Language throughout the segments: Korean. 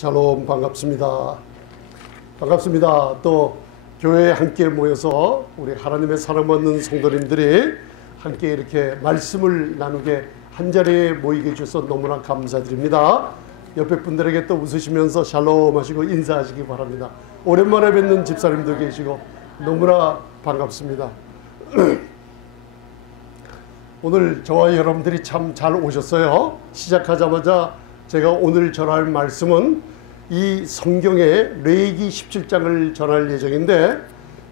샬롬, 반갑습니다. 반갑습니다. 또 교회에 함께 모여서 우리 하나님의 사랑 받는 성도님들이 함께 이렇게 말씀을 나누게 한자리에 모이게 해주셔서 너무나 감사드립니다. 옆에 분들에게 또 웃으시면서 샬롬 하시고 인사하시기 바랍니다. 오랜만에 뵙는 집사님도 계시고 너무나 반갑습니다. 오늘 저와 여러분들이 참 잘 오셨어요. 시작하자마자 제가 오늘 전할 말씀은 이 성경의 레위기 17장을 전할 예정인데,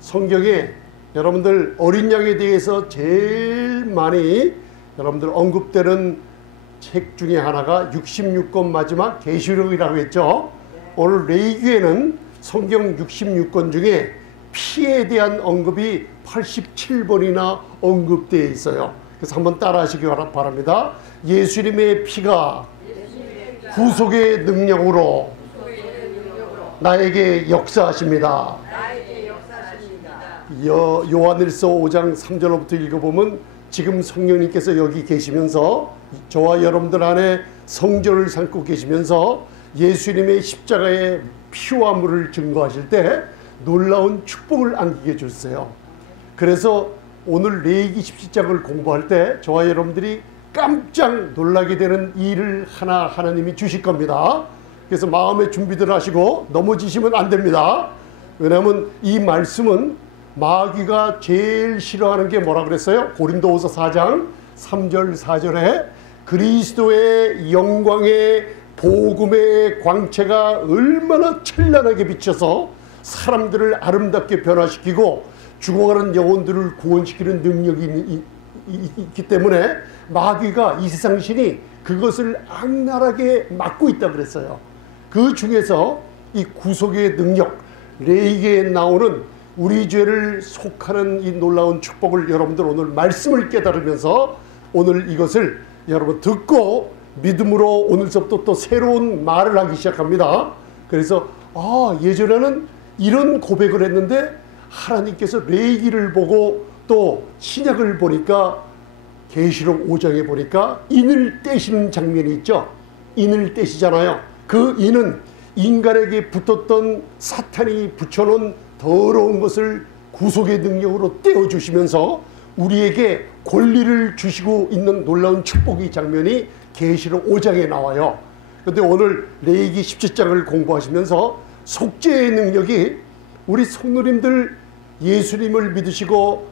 성경에 여러분들 어린 양에 대해서 제일 많이 여러분들 언급되는 책 중에 하나가 66권 마지막 계시록이라고 했죠. 오늘 레위기에는 성경 66권 중에 피에 대한 언급이 87번이나 언급되어 있어요. 그래서 한번 따라 하시기 바랍니다. 예수님의 피가 구속의 능력으로 나에게 역사하십니다. 요한일서 5장 3절로부터 읽어보면 지금 성령님께서 여기 계시면서 저와 여러분들 안에 성전을 삼고 계시면서 예수님의 십자가의 피와 물을 증거하실 때 놀라운 축복을 안기게 해주세요. 그래서 오늘 레위기 17장을 공부할 때 저와 여러분들이 깜짝 놀라게 되는 일을 하나 하나님이 주실 겁니다. 그래서 마음의 준비들 하시고 넘어지시면 안 됩니다. 왜냐하면 이 말씀은 마귀가 제일 싫어하는 게 뭐라 그랬어요? 고린도후서 4장 3절 4절에 그리스도의 영광의 복음의 광채가 얼마나 찬란하게 비쳐서 사람들을 아름답게 변화시키고 죽어가는 영혼들을 구원시키는 능력이 있기 때문에 마귀가 이 세상 신이 그것을 악랄하게 막고 있다 그랬어요. 그 중에서 이 구속의 능력, 레위기에 나오는 우리 죄를 속하는 이 놀라운 축복을 여러분들 오늘 말씀을 깨달으면서 오늘 이것을 여러분 듣고 믿음으로 오늘서부터 또 새로운 말을 하기 시작합니다. 그래서 예전에는 이런 고백을 했는데 하나님께서 레위기를 보고 또 신약을 보니까 계시록 5장에 보니까 인을 떼시는 장면이 있죠. 인을 떼시잖아요. 그 인은 인간에게 붙었던 사탄이 붙여놓은 더러운 것을 구속의 능력으로 떼어주시면서 우리에게 권리를 주시고 있는 놀라운 축복의 장면이 계시록 5장에 나와요. 그런데 오늘 레위기 17장을 공부하시면서 속죄의 능력이 우리 성도님들 예수님을 믿으시고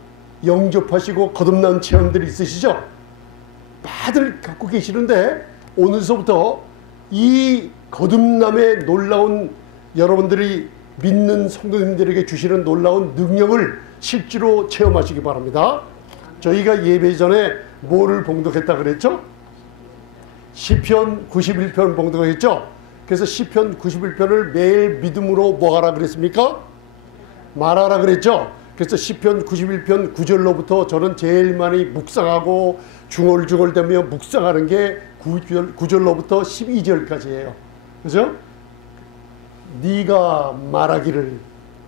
영접하시고 거듭난 체험들이 있으시죠? 다들 갖고 계시는데 오늘서부터 이 거듭남의 놀라운 여러분들이 믿는 성도님들에게 주시는 놀라운 능력을 실제로 체험하시기 바랍니다. 저희가 예배 전에 뭐를 봉독했다 그랬죠? 시편 91편 봉독했죠? 그래서 시편 91편을 매일 믿음으로 뭐 하라 그랬습니까? 말하라 그랬죠? 그래서 시편 91편 9절로부터 저는 제일 많이 묵상하고 중얼중얼대며 묵상하는 게 9절로부터 12절까지예요. 그죠? 네가 말하기를,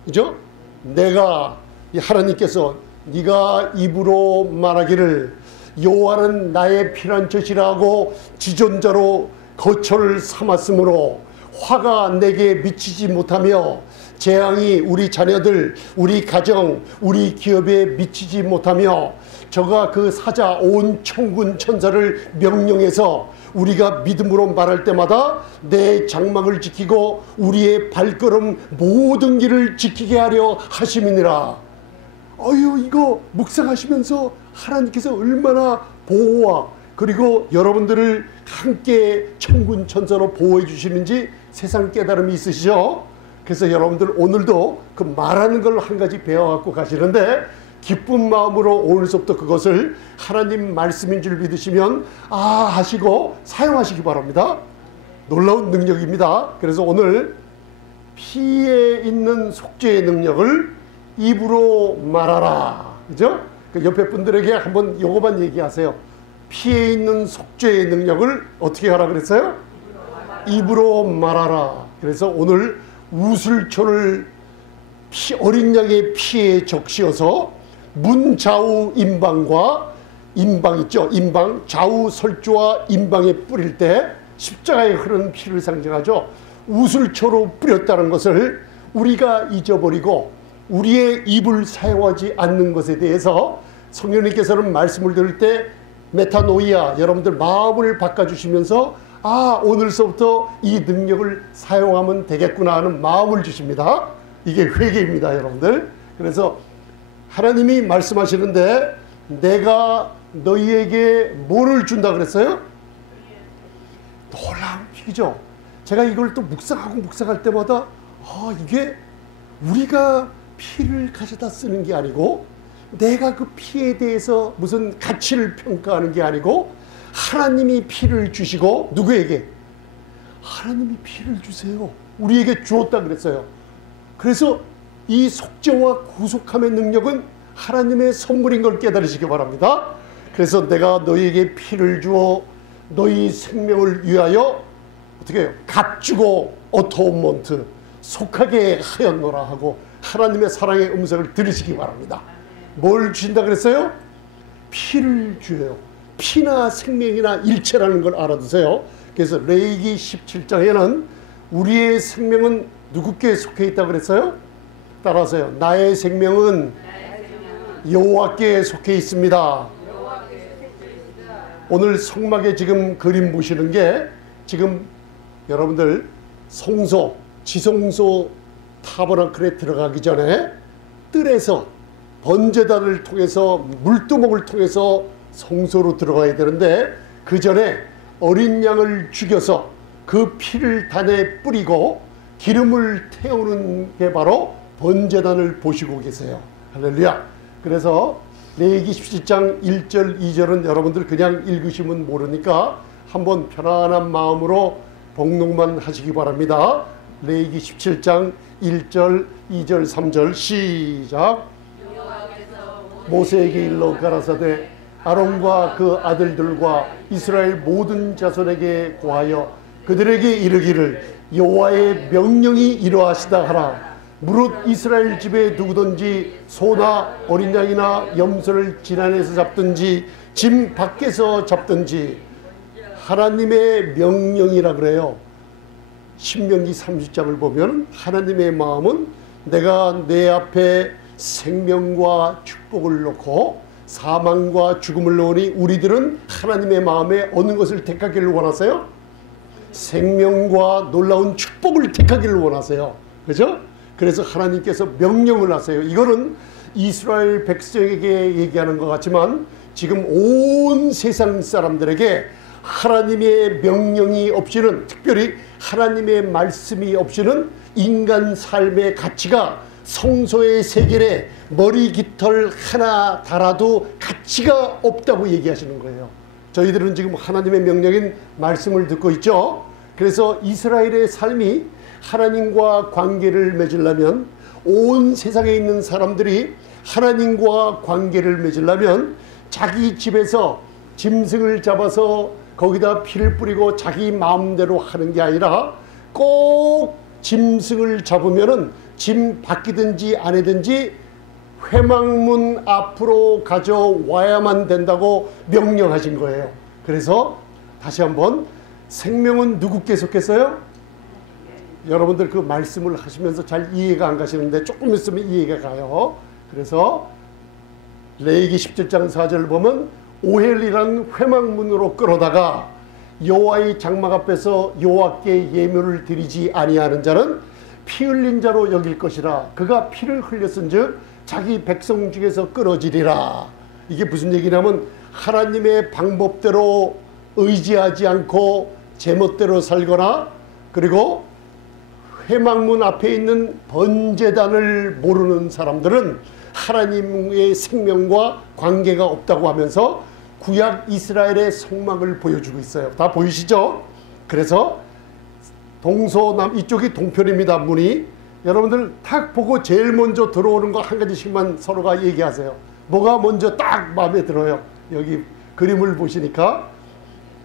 그죠? 내가, 하나님께서 네가 입으로 말하기를 여호와는 나의 피난처시라고 지존자로 거처를 삼았으므로 화가 내게 미치지 못하며 재앙이 우리 자녀들, 우리 가정, 우리 기업에 미치지 못하며 저가 그 사자 온 천군 천사를 명령해서 우리가 믿음으로 말할 때마다 내 장막을 지키고 우리의 발걸음 모든 길을 지키게 하려 하심이니라. 이거 묵상하시면서 하나님께서 얼마나 보호와 그리고 여러분들을 함께 천군 천사로 보호해 주시는지 세상 깨달음이 있으시죠? 그래서 여러분들 오늘도 그 말하는 걸 한 가지 배워갖고 가시는데 기쁜 마음으로 오늘서부터 그것을 하나님 말씀인 줄 믿으시면 하시고 사용하시기 바랍니다. 놀라운 능력입니다. 그래서 오늘 피에 있는 속죄의 능력을 입으로 말하라. 그죠? 그 옆에 분들에게 한번 요거만 얘기하세요. 피에 있는 속죄의 능력을 어떻게 하라 그랬어요? 입으로 말하라. 그래서 오늘 우슬초를 어린 양의 피에 적시어서 문좌우 임방과 임방 있죠. 임방 좌우 설주와 임방에 뿌릴 때 십자가에 흐르는 피를 상징하죠. 우슬초로 뿌렸다는 것을 우리가 잊어버리고 우리의 입을 사용하지 않는 것에 대해서 성령님께서는 말씀을 들을 때 메타노이아, 여러분들 마음을 바꿔주시면서 아, 오늘서부터 이 능력을 사용하면 되겠구나 하는 마음을 주십니다. 이게 회개입니다, 여러분들. 그래서 하나님이 말씀하시는데 내가 너희에게 뭐를 준다 그랬어요? 놀라운 얘기죠. 제가 이걸 또 묵상할 때마다 아, 이게 우리가 피를 가져다 쓰는 게 아니고 내가 그 피에 대해서 무슨 가치를 평가하는 게 아니고 하나님이 피를 주시고 누구에게? 하나님이 피를 주세요. 우리에게 주었다 그랬어요. 그래서 이 속죄와 구속함의 능력은 하나님의 선물인 걸 깨달으시기 바랍니다. 그래서 내가 너희에게 피를 주어 너희 생명을 위하여 어떻게 해요? 값주고 어토먼트 속하게 하였노라 하고 하나님의 사랑의 음성을 들으시기 바랍니다. 뭘 주신다 그랬어요? 피를 주어요. 피나 생명이나 일체라는 걸 알아두세요. 그래서 레위기 17장에는 우리의 생명은 누구께 속해 있다 그랬어요? 따라하세요. 나의 생명은 여호와께 속해 있습니다. 오늘 성막에 지금 그림 보시는 게 지금 여러분들 성소, 지성소 타버나클에 들어가기 전에 뜰에서 번제단을 통해서 물두목을 통해서 성소로 들어가야 되는데 그 전에 어린 양을 죽여서 그 피를 단에 뿌리고 기름을 태우는 게 바로 번제단을 보시고 계세요. 할렐루야. 그래서 레위기 17장 1절 2절은 여러분들 그냥 읽으시면 모르니까 한번 편안한 마음으로 복록만 하시기 바랍니다. 레위기 17장 1절 2절 3절 시작. 모세에게 일러 가라사대 아론과 그 아들들과 이스라엘 모든 자손에게 고하여 그들에게 이르기를 여호와의 명령이 이러하시다 하라. 무릇 이스라엘 집에 누구든지 소나 어린 양이나 염소를 지난해서 잡든지 짐 밖에서 잡든지 하나님의 명령이라 그래요. 신명기 30장을 보면 하나님의 마음은 내가 내 앞에 생명과 축복을 놓고 사망과 죽음을 놓으니 우리들은 하나님의 마음에 어느 것을 택하기를 원하세요? 생명과 놀라운 축복을 택하기를 원하세요. 그죠? 그래서 하나님께서 명령을 하세요. 이거는 이스라엘 백성에게 얘기하는 것 같지만 지금 온 세상 사람들에게 하나님의 명령이 없이는, 특별히 하나님의 말씀이 없이는 인간 삶의 가치가 성소의 세겔에 머리 깃털 하나 달아도 가치가 없다고 얘기하시는 거예요. 저희들은 지금 하나님의 명령인 말씀을 듣고 있죠. 그래서 이스라엘의 삶이 하나님과 관계를 맺으려면, 온 세상에 있는 사람들이 하나님과 관계를 맺으려면 자기 집에서 짐승을 잡아서 거기다 피를 뿌리고 자기 마음대로 하는 게 아니라 꼭 짐승을 잡으면은 짐 바뀌든지 아니든지 회막문 앞으로 가져와야만 된다고 명령하신 거예요. 그래서 다시 한번, 생명은 누구께 속했어요? 여러분들 그 말씀을 하시면서 잘 이해가 안 가시는데 조금 있으면 이해가 가요. 그래서 레위기 17장 4절을 보면 오헬이라는 회막문으로 끌어다가 여호와의 장막 앞에서 여호와께 예물을 드리지 아니하는 자는 피 흘린 자로 여길 것이라. 그가 피를 흘렸은즉 자기 백성 중에서 끊어지리라. 이게 무슨 얘기냐면 하나님의 방법대로 의지하지 않고 제멋대로 살거나, 그리고 회막문 앞에 있는 번제단을 모르는 사람들은 하나님의 생명과 관계가 없다고 하면서 구약 이스라엘의 성막을 보여주고 있어요. 다 보이시죠? 그래서 동서남, 이쪽이 동편입니다. 문이. 여러분들 딱 보고 제일 먼저 들어오는 거 한 가지씩만 서로가 얘기하세요. 뭐가 먼저 딱 마음에 들어요? 여기 그림을 보시니까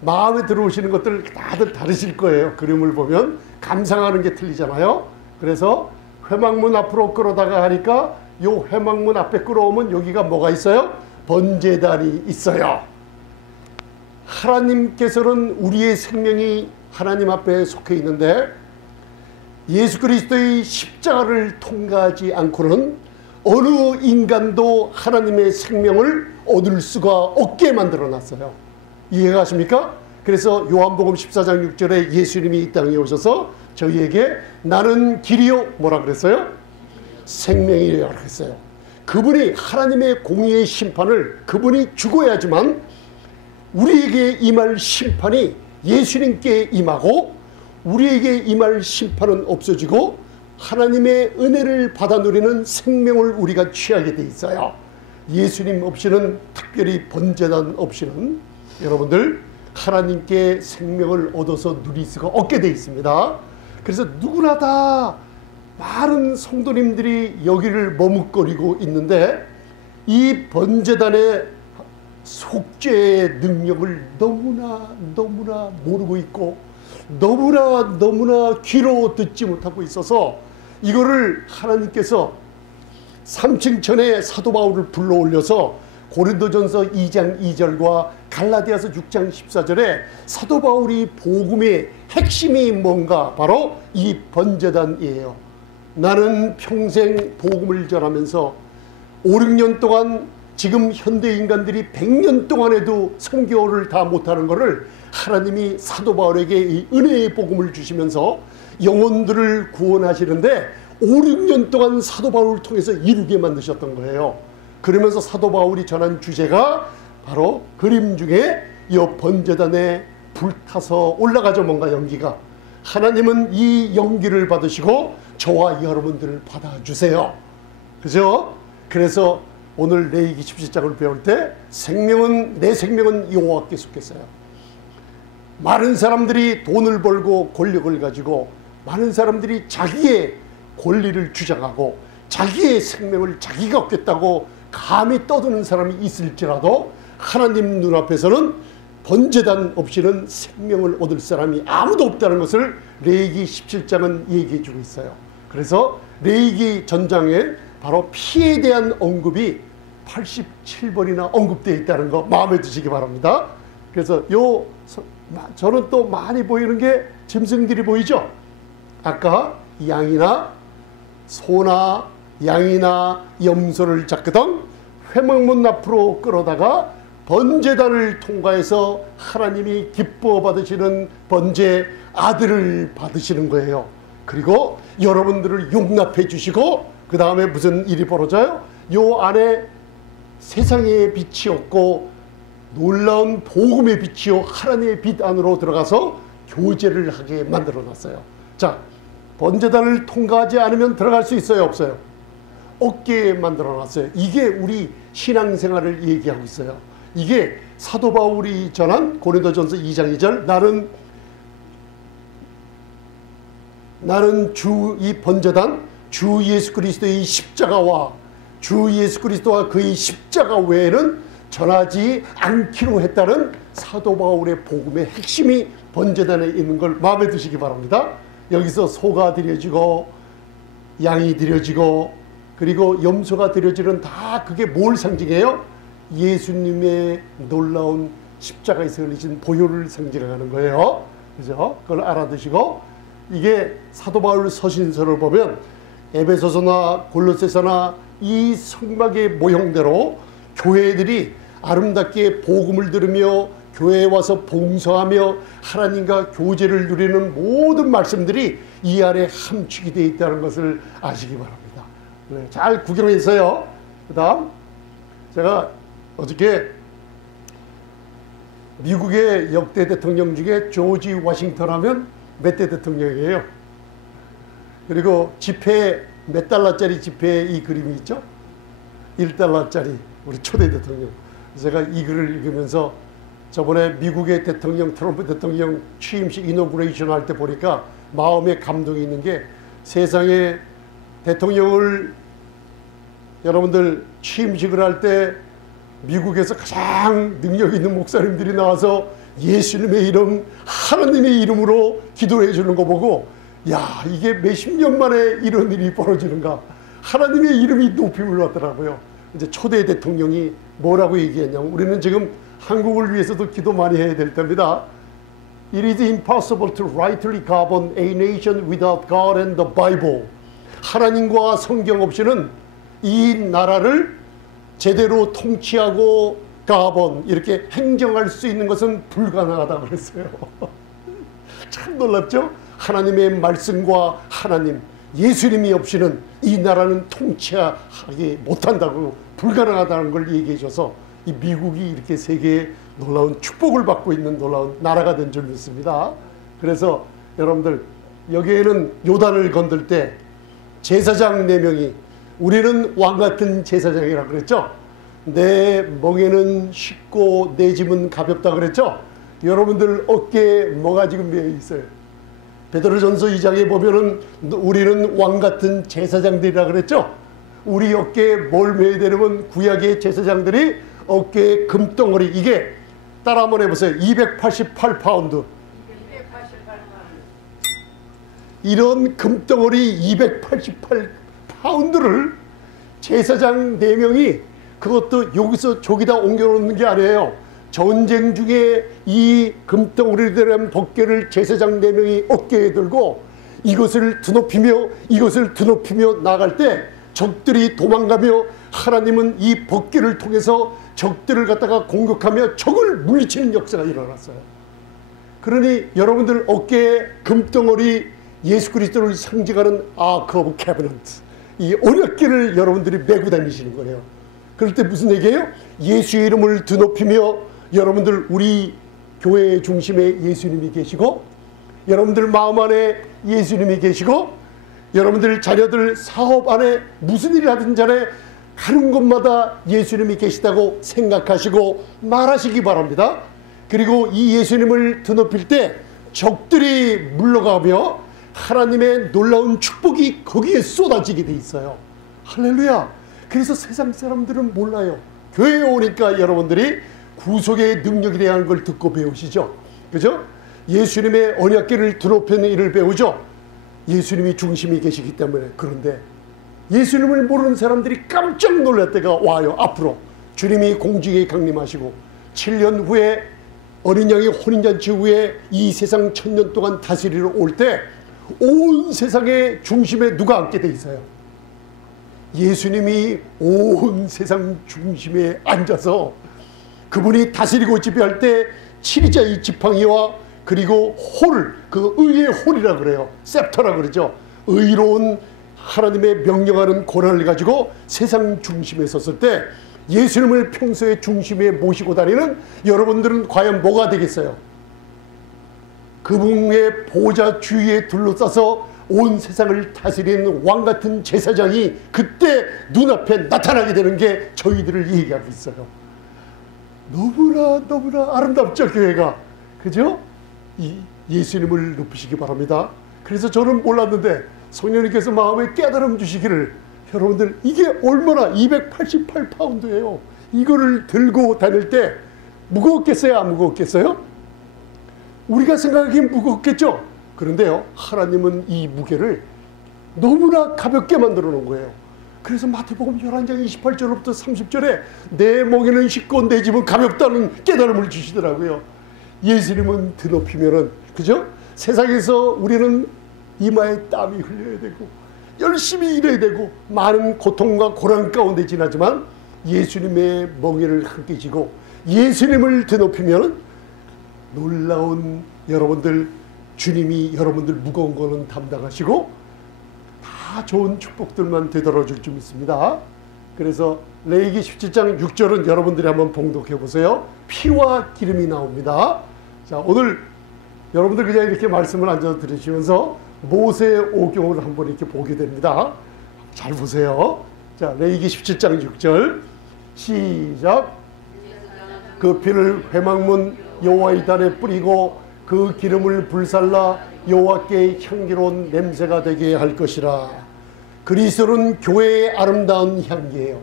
마음에 들어오시는 것들 다들 다르실 거예요. 그림을 보면 감상하는 게 틀리잖아요. 그래서 회막문 앞으로 끌어다가 하니까 요 회막문 앞에 끌어오면 여기가 뭐가 있어요? 번제단이 있어요. 하나님께서는 우리의 생명이 하나님 앞에 속해 있는데 예수 그리스도의 십자가를 통과하지 않고는 어느 인간도 하나님의 생명을 얻을 수가 없게 만들어 놨어요. 이해가 가십니까? 그래서 요한복음 14장 6절에 예수님이 이 땅에 오셔서 저희에게 나는 길이요 뭐라 그랬어요? 생명이라 그랬어요. 그분이 하나님의 공의의 심판을 그분이 죽어야지만 우리에게 임할 심판이 예수님께 임하고 우리에게 임할 심판은 없어지고 하나님의 은혜를 받아 누리는 생명을 우리가 취하게 돼 있어요. 예수님 없이는, 특별히 번제단 없이는 여러분들 하나님께 생명을 얻어서 누릴 수가 없게 돼 있습니다. 그래서 누구나 다 많은 성도님들이 여기를 머뭇거리고 있는데 이 번제단의 속죄의 능력을 너무나 모르고 있고 너무나 귀로 듣지 못하고 있어서 이거를 하나님께서 3층 전에 사도 바울을 불러 올려서 고린도전서 2장 2절과 갈라디아서 6장 14절에 사도 바울이 복음의 핵심이 뭔가 바로 이 번제단이에요. 나는 평생 복음을 전하면서 5, 6년 동안 지금 현대 인간들이 100년 동안에도 성경을 다 못하는 것을 하나님이 사도 바울에게 이 은혜의 복음을 주시면서 영혼들을 구원하시는데 5, 6년 동안 사도 바울을 통해서 이루게 만드셨던 거예요. 그러면서 사도 바울이 전한 주제가 바로 그림 중에 이 번제단에 불타서 올라가죠. 뭔가 연기가. 하나님은 이 연기를 받으시고 저와 여러분들을 받아주세요. 그죠? 그래서 오늘 레위기 17장을 배울 때 내 생명은 여호와께 속했어요. 많은 사람들이 돈을 벌고 권력을 가지고 많은 사람들이 자기의 권리를 주장하고 자기의 생명을 자기가 얻겠다고 감히 떠드는 사람이 있을지라도 하나님 눈앞에서는 번제단 없이는 생명을 얻을 사람이 아무도 없다는 것을 레위기 17장은 얘기해 주고 있어요. 그래서 레위기 전장에 바로 피에 대한 언급이 87번이나 언급되어 있다는 거 마음에 드시기 바랍니다. 그래서 저는 또 많이 보이는 게 짐승들이 보이죠. 아까 양이나 소나 양이나 염소를 잡거든 회막문 앞으로 끌어다가 번제단을 통과해서 하나님이 기뻐 받으시는 번제 아들을 받으시는 거예요. 그리고 여러분들을 용납해 주시고 그 다음에 무슨 일이 벌어져요? 요 안에 세상의 빛이 없고 놀라운 복음의 빛이요 하나님의 빛 안으로 들어가서 교제를 하게 만들어 놨어요. 자, 번제단을 통과하지 않으면 들어갈 수 있어요? 없어요? 없게 만들어 놨어요. 이게 우리 신앙생활을 얘기하고 있어요. 이게 사도 바울이 전한 고린도전서 2장 2절 나는 이 번제단 주 예수 그리스도의 십자가와 주 예수 그리스도와 그의 십자가 외에는 전하지 않기로 했다는 사도 바울의 복음의 핵심이 번제단에 있는 걸 마음에 드시기 바랍니다. 여기서 소가 드려지고 양이 드려지고 그리고 염소가 드려지는 다 그게 뭘 상징해요? 예수님의 놀라운 십자가에서 흘리신 보혈을 상징하는 거예요. 그죠? 그걸 알아두시고 이게 사도 바울 서신서를 보면 에베소서나 골로새서나 이 성막의 모형대로 교회들이 아름답게 복음을 들으며 교회에 와서 봉사하며 하나님과 교제를 누리는 모든 말씀들이 이 안에 함축이 되어 있다는 것을 아시기 바랍니다. 네, 잘 구경했어요. 그 다음 제가 어저께 미국의 역대 대통령 중에 조지 워싱턴 하면 몇 대 대통령이에요. 그리고 지폐 몇 달러짜리 지폐에 이 그림이 있죠. 1달러짜리 우리 초대 대통령. 제가 이 글을 읽으면서 저번에 미국의 대통령 트럼프 대통령 취임식 이노그레이션 할 때 보니까 마음에 감동이 있는 게 세상에 대통령을 여러분들 취임식을 할 때 미국에서 가장 능력 있는 목사님들이 나와서 예수님의 이름 하나님의 이름으로 기도해 주는 거 보고 야 이게 몇십 년 만에 이런 일이 벌어지는가 하나님의 이름이 높임을 받더라고요. 이제 초대 대통령이 뭐라고 얘기했냐면 우리는 지금 한국을 위해서도 기도 많이 해야 될 때입니다. It is impossible to rightly govern a nation without God and the Bible. 하나님과 성경 없이는 이 나라를 제대로 통치하고 govern, 이렇게 행정할 수 있는 것은 불가능하다고 그랬어요. 참 놀랍죠? 하나님의 말씀과 하나님, 예수님이 없이는 이 나라는 통치하기 못한다고, 불가능하다는 걸 얘기해 줘서 이 미국이 이렇게 세계에 놀라운 축복을 받고 있는 놀라운 나라가 된 줄 믿습니다. 그래서 여러분들, 여기에는 요단을 건들 때 제사장 4명이, 우리는 왕같은 제사장이라고 그랬죠. 내 멍에는 쉽고 내 짐은 가볍다 그랬죠. 여러분들 어깨에 뭐가 지금 매여 있어요? 베드로전서 2장에 보면은 우리는 왕같은 제사장들이라 그랬죠. 우리 어깨에 뭘 매야 되냐면, 구약의 제사장들이 어깨에 금덩어리, 이게 따라 한번 해보세요. 288파운드. 이런 금덩어리 288파운드를 제사장 4명이, 그것도 여기서 저기다 옮겨놓는 게 아니에요. 전쟁 중에 이 금덩어리를 된 벗개를 제사장 4명이 어깨에 들고 이것을 드높이며 나갈 때 적들이 도망가며, 하나님은 이 벗개를 통해서 적들을 갖다가 공격하며 적을 물리치는 역사가 일어났어요. 그러니 여러분들 어깨에 금덩어리, 예수 그리스도를 상징하는 아크 오브 캐비넌트, 이 언약궤를 여러분들이 메고 다니시는 거예요. 그럴 때 무슨 얘기예요? 예수의 이름을 드높이며, 여러분들 우리 교회의 중심에 예수님이 계시고, 여러분들 마음 안에 예수님이 계시고, 여러분들 자녀들 사업 안에 무슨 일이 하든 간에 가는 곳마다 예수님이 계시다고 생각하시고 말하시기 바랍니다. 그리고 이 예수님을 드높일 때 적들이 물러가며 하나님의 놀라운 축복이 거기에 쏟아지게 돼 있어요. 할렐루야. 그래서 세상 사람들은 몰라요. 교회에 오니까 여러분들이 구속의 능력에 대한 걸 듣고 배우시죠. 그죠? 예수님의 언약궤를 드높이는 일을 배우죠. 예수님이 중심이 계시기 때문에. 그런데 예수님을 모르는 사람들이 깜짝 놀랄 때가 와요. 앞으로 주님이 공중에 강림하시고 7년 후에 어린 양의 혼인잔치 후에 이 세상 1000년 동안 다스리러 올 때 온 세상의 중심에 누가 앉게 돼 있어요? 예수님이 온 세상 중심에 앉아서 그분이 다스리고 지배할 때 7위자의 지팡이와 그리고 홀, 그 의의 홀이라 그래요. 셉터라 그러죠. 의로운 하나님의 명령하는 권한을 가지고 세상 중심에 섰을 때 예수님을 평소에 중심에 모시고 다니는 여러분들은 과연 뭐가 되겠어요? 그분의 보좌 주위에 둘러싸서 온 세상을 다스리는 왕같은 제사장이 그때 눈앞에 나타나게 되는 게 저희들을 얘기하고 있어요. 너무나 아름답죠, 교회가. 그죠? 이 예수님을 높이시기 바랍니다. 그래서 저는 몰랐는데 성령님께서 마음에 깨달음 주시기를, 여러분들 이게 얼마나 288파운드예요. 이거를 들고 다닐 때 무거웠겠어요? 안 무거웠겠어요? 우리가 생각하기엔 무겁겠죠? 그런데요, 하나님은 이 무게를 너무나 가볍게 만들어 놓은 거예요. 그래서 마태복음 11장 28절부터 30절에 내 멍에는 쉽고 내 짐은 가볍다는 깨달음을 주시더라고요. 예수님은 드높이면은, 그죠? 세상에서 우리는 이마에 땀이 흘려야 되고 열심히 일해야 되고 많은 고통과 고난 가운데 지나지만 예수님의 멍에를 함께 지고 예수님을 드높이면은 놀라운, 여러분들 주님이 여러분들 무거운 거는 담당하시고 다 좋은 축복들만 되돌아 줄 줄 믿습니다. 그래서 레위기 17장 6절은 여러분들이 한번 봉독해 보세요. 피와 기름이 나옵니다. 자, 오늘 여러분들 그냥 이렇게 말씀을 앉아서 들으시면서 모세의 오경을 한번 이렇게 보게 됩니다. 잘 보세요. 자, 레위기 17장 6절 시작. 그 피를 회막문 여호와의 단에 뿌리고 그 기름을 불살라 여호와께 향기로운 냄새가 되게 할 것이라. 그리스도는 교회의 아름다운 향기예요.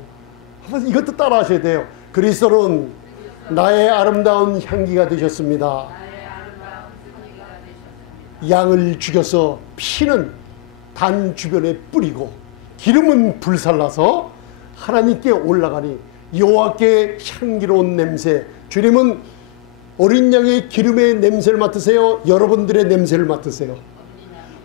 한번 이것도 따라 하셔야 돼요. 그리스도는 나의 아름다운 향기가 되셨습니다. 양을 죽여서 피는 단 주변에 뿌리고 기름은 불살라서 하나님께 올라가니 여호와께 향기로운 냄새. 주님은 어린 양의 기름의 냄새를 맡으세요? 여러분들의 냄새를 맡으세요?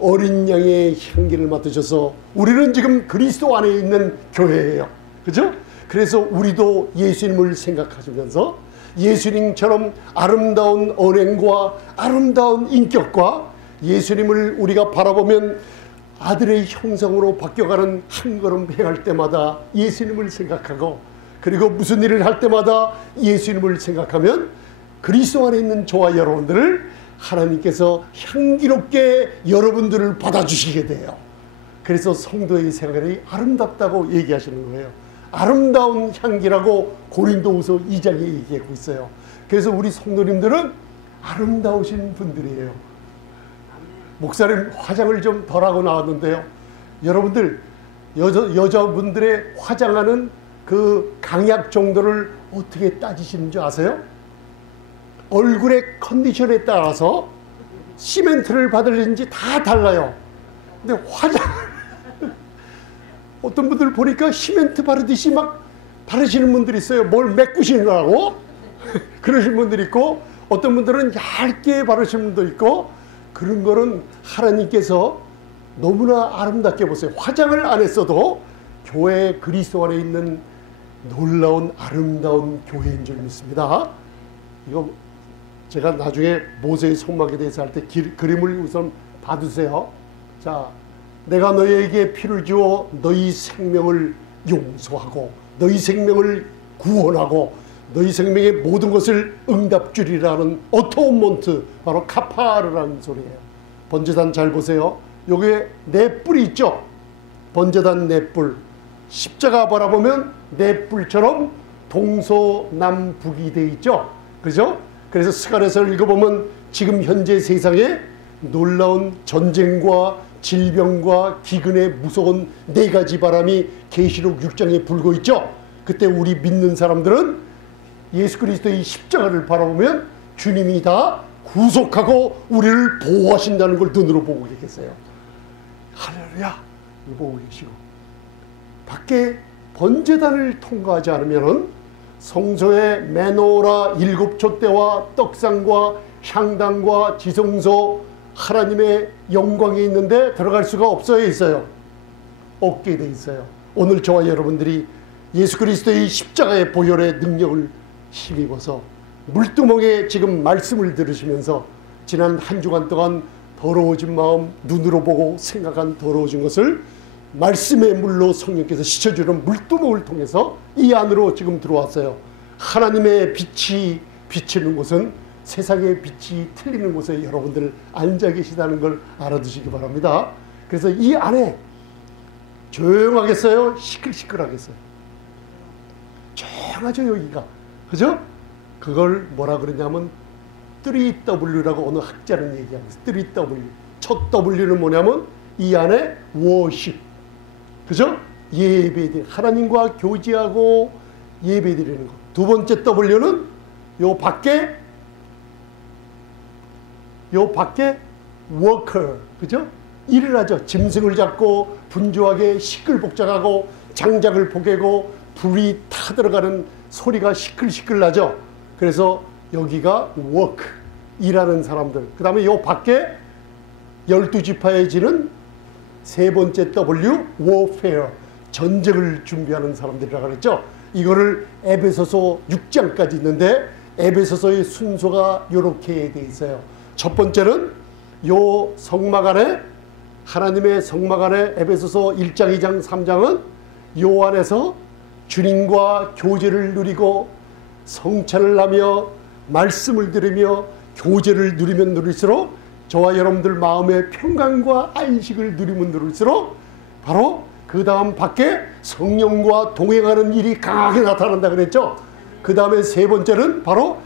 어린 양의 향기를 맡으셔서 우리는 지금 그리스도 안에 있는 교회예요. 그죠? 그래서 우리도 예수님을 생각하시면서 예수님처럼 아름다운 언행과 아름다운 인격과 예수님을 우리가 바라보면 아들의 형상으로 바뀌어가는 한 걸음 행할 때마다 예수님을 생각하고, 그리고 무슨 일을 할 때마다 예수님을 생각하면 그리스도 안에 있는 저와 여러분들을 하나님께서 향기롭게 여러분들을 받아주시게 돼요. 그래서 성도의 생활이 아름답다고 얘기하시는 거예요. 아름다운 향기라고 고린도후서 2장에 얘기하고 있어요. 그래서 우리 성도님들은 아름다우신 분들이에요. 목사님 화장을 좀 덜하고 나왔는데요, 여러분들 여자분들의 화장하는 그 강약 정도를 어떻게 따지시는 줄 아세요? 얼굴의 컨디션에 따라서 시멘트를 바르는지 다 달라요. 근데 화장 어떤 분들 보니까 시멘트 바르듯이 막 바르시는 분들이 있어요. 뭘 메꾸시느라고 그러신 분들이 있고, 어떤 분들은 얇게 바르시는 분도 있고, 그런 거는 하나님께서 너무나 아름답게 보세요. 화장을 안 했어도 교회 그리스도 안에 있는 놀라운 아름다운 교회인 줄 믿습니다. 이거 제가 나중에 모세의 성막에 대해서 할 때 그림을 우선 봐두세요. 자, 내가 너희에게 피를 주어 너희 생명을 용서하고 너희 생명을 구원하고 너희 생명의 모든 것을 응답 주리라는 어토먼트, 바로 카파르라는 소리예요. 번제단 잘 보세요. 여기에 네 뿔이 있죠. 번제단 네 뿔, 십자가 바라보면 네 뿔처럼 동서남북이 돼 있죠. 그죠? 그래서 스가랴서를 읽어보면 지금 현재 세상에 놀라운 전쟁과 질병과 기근의 무서운 네 가지 바람이 계시록 6장에 불고 있죠. 그때 우리 믿는 사람들은 예수 그리스도의 십자가를 바라보면 주님이 다 구속하고 우리를 보호하신다는 걸 눈으로 보고 계세요. 할렐루야! 보고 계시고, 밖에 번제단을 통과하지 않으면 성소의 메노라 7촛대와 떡상과 향단과 지성소, 하나님의 영광이 있는데 들어갈 수가 없어요. 없게 돼 있어요. 오늘 저와 여러분들이 예수 그리스도의 십자가의 보혈의 능력을 힘입어서 물두멍에 지금 말씀을 들으시면서 지난 한 주간 동안 더러워진 마음, 눈으로 보고 생각한 더러워진 것을 말씀의 물로 성령께서 씻어주는 물두멍을 통해서 이 안으로 지금 들어왔어요. 하나님의 빛이 비치는 곳은 세상의 빛이 틀리는 곳에 여러분들 앉아 계시다는 걸 알아두시기 바랍니다. 그래서 이 안에 조용하겠어요? 시끌시끌하겠어요? 조용하죠, 여기가. 그죠? 그걸 뭐라 그러냐면 3W라고 어느 학자는 얘기하고 있어요. 3W. 첫 W는 뭐냐면 이 안에 워십. 그죠? 예배드리는, 하나님과 교제하고 예배드리는 것. 두 번째 W는 요 밖에 워커. 그죠? 일을 하죠. 짐승을 잡고 분주하게 시끌복잡하고 장작을 포개고 불이 타들어가는 소리가 시끌시끌 나죠. 그래서 여기가 워크, 일하는 사람들. 그 다음에 요 밖에 12지파에 지는 세 번째 W, 워페어, 전쟁을 준비하는 사람들이라고 그랬죠. 이거를 에베소서 6장까지 있는데 에베소서의 순서가 이렇게 돼 있어요. 첫 번째는 요 성막 안에, 하나님의 성막 안에 에베소서 1장, 2장, 3장은 요 안에서 주님과 교제를 누리고 성찬을 하며 말씀을 들으며 교제를 누리면 누릴수록 저와 여러분들 마음의 평강과 안식을 누리면 누릴수록 바로 그 다음 밖에 성령과 동행하는 일이 강하게 나타난다 그랬죠. 그 다음에 세 번째는 바로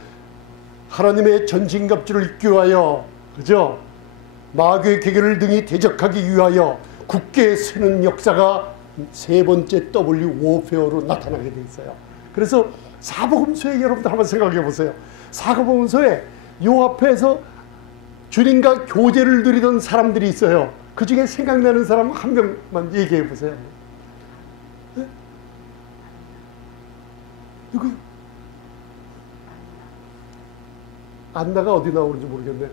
하나님의 전신갑주를 입기 위하여, 그죠? 마귀의 계계를 등이 대적하기 위하여 굳게 서는 역사가 세 번째 W 워페어로 나타나게 돼 있어요. 그래서 사복음서에 여러분들 한번 생각해 보세요. 사복음서에 요 앞에서 주님과 교제를 누리던 사람들이 있어요. 그 중에 생각나는 사람 한 명만 얘기해 보세요. 네? 누구요? 안나가 어디 나오는지 모르겠네.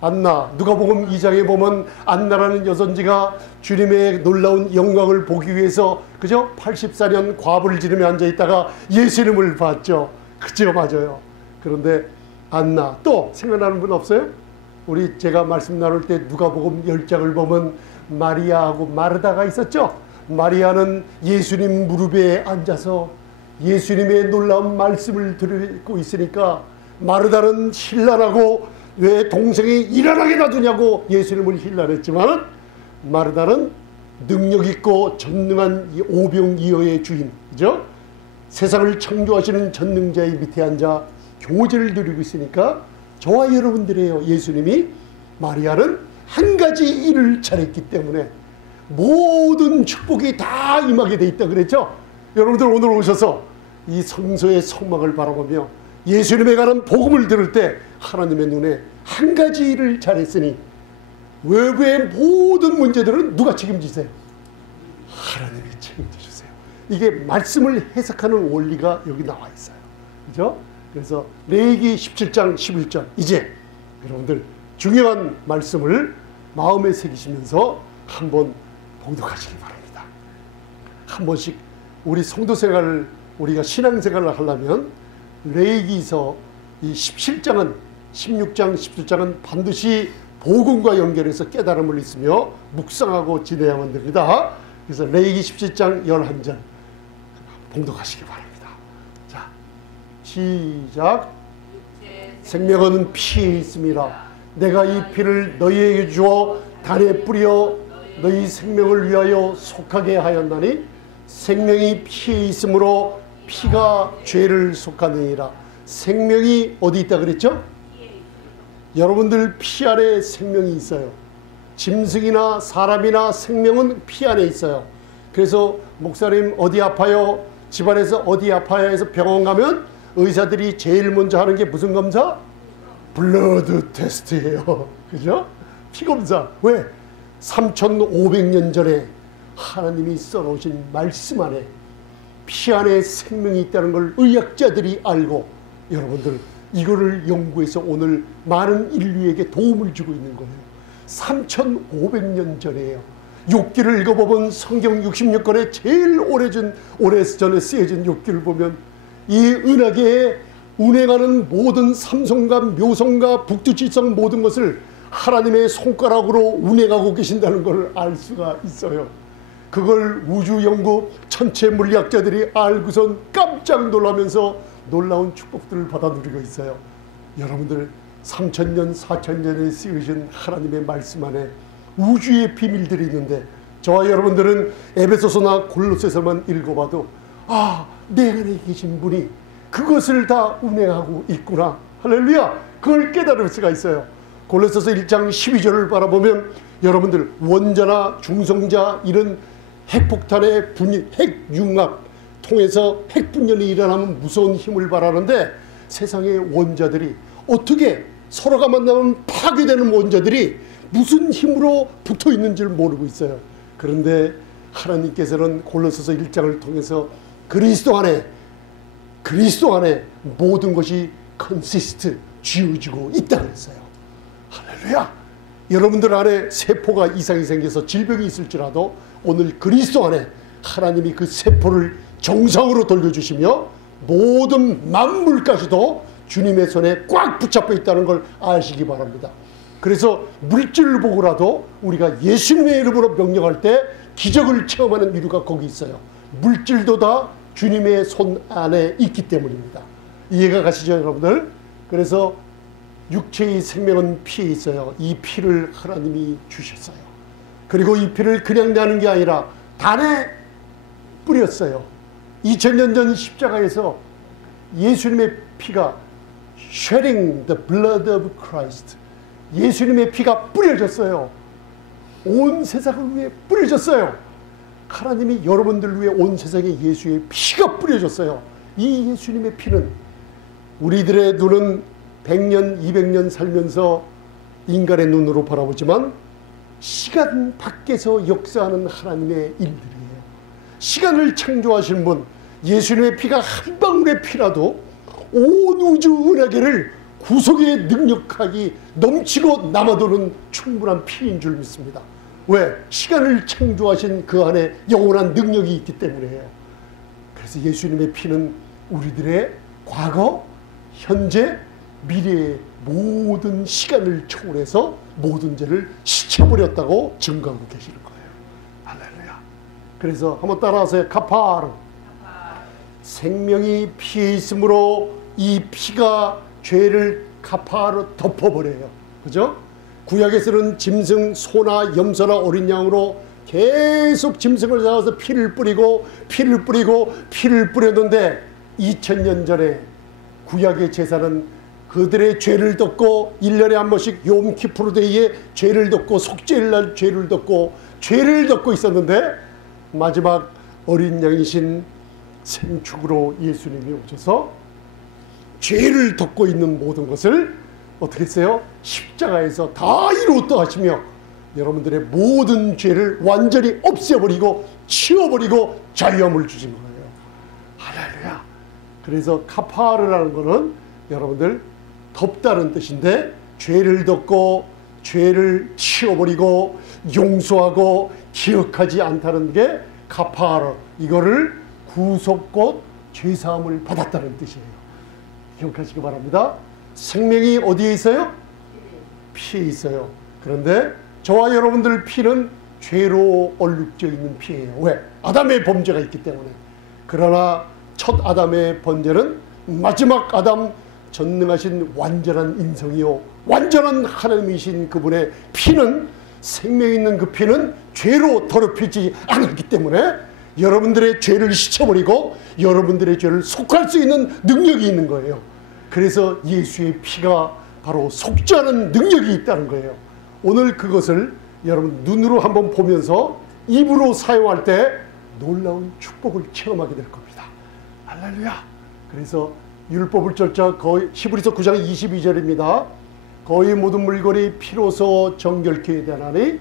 안나. 누가복음 2장에 보면 안나라는 여선지가 주님의 놀라운 영광을 보기 위해서 그죠? 84년 과부를 지르며 앉아있다가 예수님을 봤죠. 그죠? 맞아요. 그런데 안나 또 생각나는 분 없어요? 우리 제가 말씀 나눌 때 누가복음 10장을 보면 마리아하고 마르다가 있었죠. 마리아는 예수님 무릎에 앉아서 예수님의 놀라운 말씀을 듣고 있으니까, 마르다는 신랄하고 왜 동생이 일어나게 놔두냐고 예수님을 힐난했지만, 마르다는 능력 있고 전능한 오병이어의 주인, 그죠? 세상을 창조하시는 전능자의 밑에 앉아 교제를 누리고 있으니까 저와 여러분들이에요. 예수님이 마리아는 한 가지 일을 잘했기 때문에 모든 축복이 다 임하게 돼 있다 그랬죠. 여러분들 오늘 오셔서 이 성소의 성막을 바라보며 예수님에 관한 복음을 들을 때 하나님의 눈에 한 가지 일을 잘했으니 외부의 모든 문제들은 누가 책임지세요? 하나님이 책임져 주세요. 이게 말씀을 해석하는 원리가 여기 나와 있어요. 그죠? 그래서 레위기 17장 11절 이제 여러분들 중요한 말씀을 마음에 새기시면서 한번 봉독하시기 바랍니다. 한 번씩 우리 성도생활을, 우리가 신앙생활을 하려면 레위기서 이 17장은 16장 17장은 반드시 복음과 연결해서 깨달음을 있으며 묵상하고 지내야만 됩니다. 그래서 레위기 17장 11절 봉독하시기 바랍니다. 자, 시작. 생명은 피에 있습니다. 내가 이 피를 너희에게 주어 단에 뿌려 너희 생명을 위하여 속하게 하였나니 생명이 피에 있으므로 피가 죄를 속하느니라. 생명이 어디 있다 그랬죠? 여러분들 피 안에 생명이 있어요. 짐승이나 사람이나 생명은 피 안에 있어요. 그래서 목사님 어디 아파요? 집안에서 어디 아파요? 해서 병원 가면 의사들이 제일 먼저 하는 게 무슨 검사? 블러드 테스트예요. 그죠? 피 검사. 왜? 3500년 전에 하나님이 써놓으신 말씀 안에 피 안에 생명이 있다는 걸 의학자들이 알고 여러분들 이거를 연구해서 오늘 많은 인류에게 도움을 주고 있는 거예요. 3500년 전이에요. 욥기를 읽어보면 성경 66권에 제일 오래전에 쓰여진 욥기를 보면 이 은하계에 운행하는 모든 삼성과 묘성과 북두칠성 모든 것을 하나님의 손가락으로 운행하고 계신다는 걸 알 수가 있어요. 그걸 우주연구 천체 물리학자들이 알고선 깜짝 놀라면서 놀라운 축복들을 받아 누리고 있어요. 여러분들 3000년 4000년에 쓰여진 하나님의 말씀 안에 우주의 비밀들이 있는데 저와 여러분들은 에베소서나 골로새서만 읽어봐도 내 안에 계신 분이 그것을 다 운행하고 있구나. 할렐루야. 그걸 깨달을 수가 있어요. 골로새서 1장 12절을 바라보면 여러분들 원자나 중성자 이런 핵폭탄의 핵융합 통해서 핵분열이 일어나면 무서운 힘을 발하는데 세상의 원자들이 어떻게 서로가 만나면 파괴되는 원자들이 무슨 힘으로 붙어 있는지를 모르고 있어요. 그런데 하나님께서는 골로새서 1장을 통해서 그리스도 안에 모든 것이 컨시스트 쥐어지고 있다고 했어요. 할렐루야. 여러분들 안에 세포가 이상이 생겨서 질병이 있을지라도 오늘 그리스도 안에 하나님이 그 세포를 정상으로 돌려주시며 모든 만물까지도 주님의 손에 꽉 붙잡혀 있다는 걸 아시기 바랍니다. 그래서 물질을 보고라도 우리가 예수님의 이름으로 명령할 때 기적을 체험하는 이유가 거기 있어요. 물질도 다 주님의 손 안에 있기 때문입니다. 이해가 가시죠 여러분들? 그래서 육체의 생명은 피에 있어요. 이 피를 하나님이 주셨어요. 그리고 이 피를 그냥 나는 게 아니라 단에 뿌렸어요. 2000년 전 십자가에서 예수님의 피가 shedding the blood of Christ, 예수님의 피가 뿌려졌어요. 온 세상을 위해 뿌려졌어요. 하나님이 여러분들 위해 온 세상에 예수의 피가 뿌려졌어요. 이 예수님의 피는 우리들의 눈은 100년 200년 살면서 인간의 눈으로 바라보지만 시간 밖에서 역사하는 하나님의 일들이에요. 시간을 창조하신 분, 예수님의 피가 한 방울의 피라도 온 우주 은하계를 구속의 능력하기 넘치고 남아도는 충분한 피인 줄 믿습니다. 왜? 시간을 창조하신 그 안에 영원한 능력이 있기 때문이에요. 그래서 예수님의 피는 우리들의 과거, 현재, 미래의 모든 시간을 초월해서 모든 죄를 씻어버렸다고 증거하고 계시는 거예요. 할렐루야. 그래서 한번 따라하세요. 카파르. 생명이 피에 있으므로 이 피가 죄를 카파르 덮어버려요. 그죠? 구약에서는 짐승, 소나 염소나 어린 양으로 계속 짐승을 잡아서 피를 뿌리고 피를 뿌리고 피를 뿌렸는데 2000년 전에 구약의 제사는 그들의 죄를 덮고 1년에 한 번씩 욤키푸르 데이에 죄를 덮고 속죄일날 죄를 덮고 있었는데 마지막 어린 양이신 생축으로 예수님이 오셔서 죄를 덮고 있는 모든 것을 어떻게 했어요? 십자가에서 다 이루었다 하시며 여러분들의 모든 죄를 완전히 없애버리고 치워버리고 자유함을 주신 거예요. 할렐루야. 그래서 카파르라는 거는 여러분들 덮다는 뜻인데 죄를 덮고 죄를 치워버리고 용서하고 기억하지 않다는 게 카파르. 이거를 구속곧 죄사함을 받았다는 뜻이에요. 기억하시기 바랍니다. 생명이 어디에 있어요? 피에 있어요. 그런데 저와 여러분들 피는 죄로 얼룩져 있는 피예요. 왜? 아담의 범죄가 있기 때문에. 그러나 첫 아담의 번제는 마지막 아담 전능하신 완전한 인성이요 완전한 하나님이신 그분의 피는 생명 있는 그 피는 죄로 더럽히지 않았기 때문에 여러분들의 죄를 씻어버리고 여러분들의 죄를 속할 수 있는 능력이 있는 거예요. 그래서 예수의 피가 바로 속죄하는 능력이 있다는 거예요. 오늘 그것을 여러분 눈으로 한번 보면서 입으로 사용할 때 놀라운 축복을 체험하게 될 겁니다. 할렐루야. 그래서 율법을 쫓아 거의 히브리서 9장 22절입니다. 거의 모든 물건이 피로서 정결케 되나니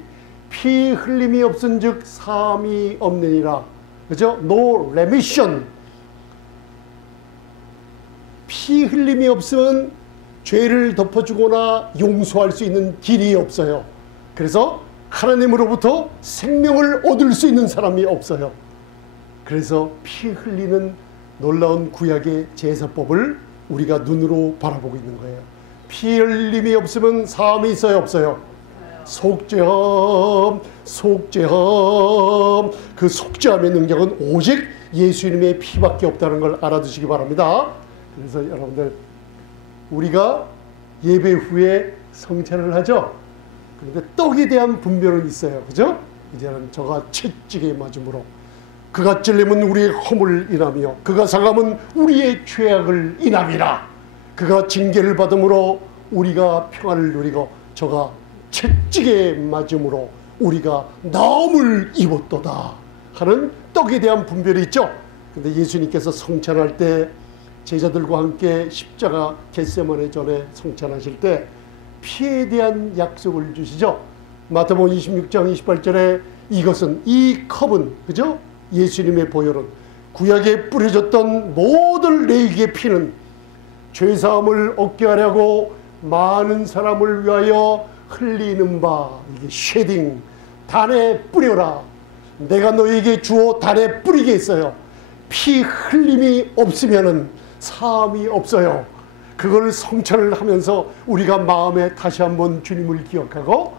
피 흘림이 없은즉 사함이 없느니라. 그죠? No remission. 피 흘림이 없으면 죄를 덮어주거나 용서할 수 있는 길이 없어요. 그래서 하나님으로부터 생명을 얻을 수 있는 사람이 없어요. 그래서 피 흘리는 놀라운 구약의 제사법을 우리가 눈으로 바라보고 있는 거예요. 피 흘림이 없으면 사함이 있어요, 없어요? 속죄함, 속죄함. 그 속죄함의 능력은 오직 예수님의 피밖에 없다는 걸 알아두시기 바랍니다. 그래서 여러분들 우리가 예배 후에 성찬을 하죠. 그런데 떡에 대한 분별은 있어요. 그죠? 이제는 저가 채찍에 맞음으로 그가 찔림은 우리의 허물을 인하며 그가 상함은 우리의 죄악을 인함이라. 그가 징계를 받음으로 우리가 평안을 누리고 저가 채찍에 맞음으로 우리가 나음을 입었도다 하는 떡에 대한 분별이 있죠. 근데 예수님께서 성찬할 때 제자들과 함께 십자가 겟세마네 전에 성찬하실 때 피에 대한 약속을 주시죠. 마태복음 26장 28절에 이것은 이 컵은 그죠? 예수님의 보혈은 구약에 뿌려졌던 모든 레위기의 피는 죄사함을 얻게 하려고 많은 사람을 위하여 흘리는 바. 이게 쉐딩. 단에 뿌려라. 내가 너에게 주어 단에 뿌리게 했어요. 피 흘림이 없으면은 사함이 없어요. 그걸 성찬을 하면서 우리가 마음에 다시 한번 주님을 기억하고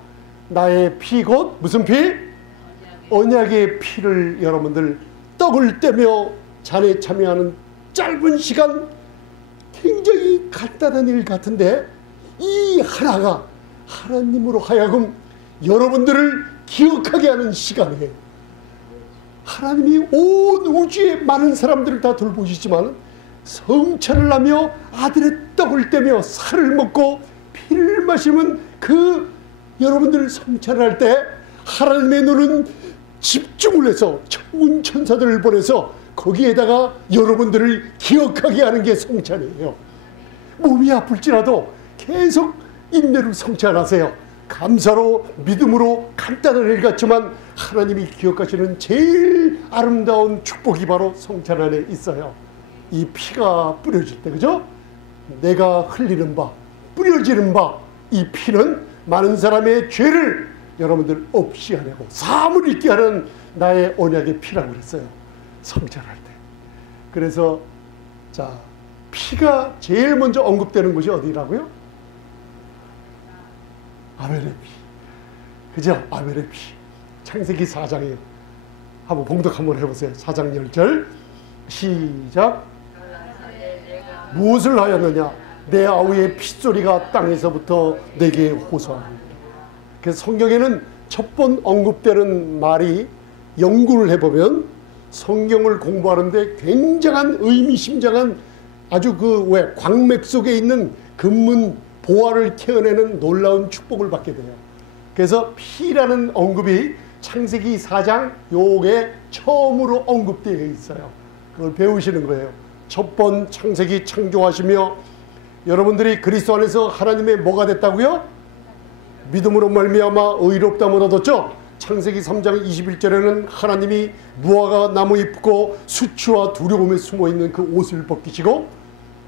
나의 피 곧 무슨 피? 언약의 피를 여러분들 떡을 떼며 잔에 참여하는 짧은 시간 굉장히 간단한 일 같은데 이 하나가 하나님으로 하여금 여러분들을 기억하게 하는 시간이에요. 하나님이 온 우주의 많은 사람들을 다 돌보시지만 성찬을 하며 아들의 떡을 떼며 살을 먹고 피를 마시면 그 여러분들 성찬을 할 때 하나님의 눈은 집중을 해서 천군 천사들을 보내서 거기에다가 여러분들을 기억하게 하는 게 성찬이에요. 몸이 아플지라도 계속 인내로 성찬하세요. 감사로 믿음으로 간단한 일 같지만 하나님이 기억하시는 제일 아름다운 축복이 바로 성찬 안에 있어요. 이 피가 뿌려질 때, 그죠? 내가 흘리는 바, 뿌려지는 바 이 피는 많은 사람의 죄를 여러분들 없이 하려고 사함을 잊게 하는 나의 언약의 피라고 그랬어요. 성전할 때. 그래서 자, 피가 제일 먼저 언급되는 곳이 어디라고요? 아벨의 피. 그죠? 아벨의 피. 창세기 4장이에요. 한번 봉독 한번 해보세요. 4장 10절 시작. 무엇을 하였느냐? 내 아우의 핏소리가 땅에서부터 내게 호소하느니라. 그래서 성경에는 첫 번 언급되는 말이 연구를 해보면 성경을 공부하는데 굉장한 의미심장한 아주 왜 광맥 속에 있는 금문 보화를 캐어내는 놀라운 축복을 받게 돼요. 그래서 피라는 언급이 창세기 4장 요게 처음으로 언급되어 있어요. 그걸 배우시는 거예요. 첫 번 창세기 창조하시며 여러분들이 그리스도 안에서 하나님의 뭐가 됐다고요? 믿음으로 말미암아 의롭다함을 얻었죠. 창세기 3장 21절에는 하나님이 무화과 나무 잎고 수치와 두려움에 숨어있는 그 옷을 벗기시고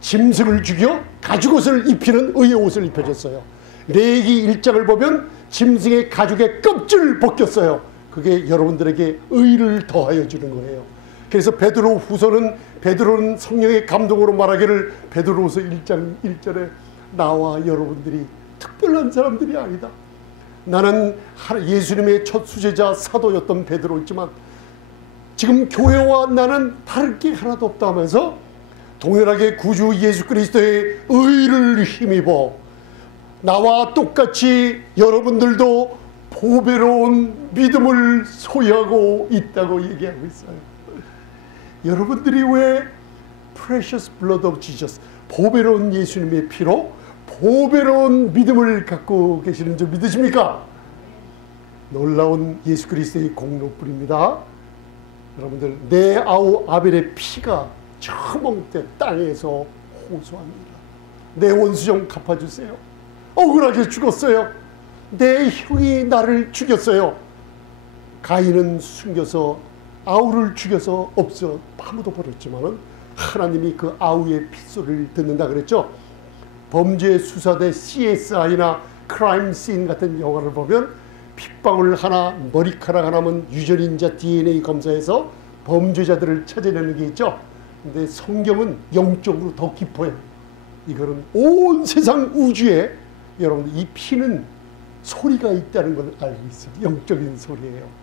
짐승을 죽여 가죽옷을 입히는 의의 옷을 입혀줬어요. 레위기 1장을 보면 짐승의 가죽의 껍질을 벗겼어요. 그게 여러분들에게 의를 더하여 주는 거예요. 그래서 베드로는 성령의 감동으로 말하기를 베드로후서 1장 1절에 나와 여러분들이 특별한 사람들이 아니다. 나는 예수님의 첫 수제자 사도였던 베드로였지만 지금 교회와 나는 다를 게 하나도 없다 하면서 동일하게 구주 예수 그리스도의 의를 힘입어 나와 똑같이 여러분들도 보배로운 믿음을 소유하고 있다고 얘기하고 있어요. 여러분들이 왜 Precious Blood of Jesus, 보배로운 예수님의 피로 보배로운 믿음을 갖고 계시는 줄 믿으십니까? 놀라운 예수 그리스도의 공로뿐입니다. 여러분들, 내 아우 아벨의 피가 처음 때 땅에서 호소합니다. 내 원수 좀 갚아주세요. 억울하게 죽었어요. 내 형이 나를 죽였어요. 가인은 숨겨서 아우를 죽여서 아무도 버렸지만은 하나님이 그 아우의 핏소리를 듣는다 그랬죠. 범죄 수사대 CSI나 크라임 씬 같은 영화를 보면 핏방울 하나, 머리카락 하나면 유전인자 DNA 검사해서 범죄자들을 찾아내는 게 있죠. 근데 성경은 영적으로 더 깊어요. 이거는 온 세상 우주에 여러분 이 피는 소리가 있다는 걸 알고 있어요. 영적인 소리예요.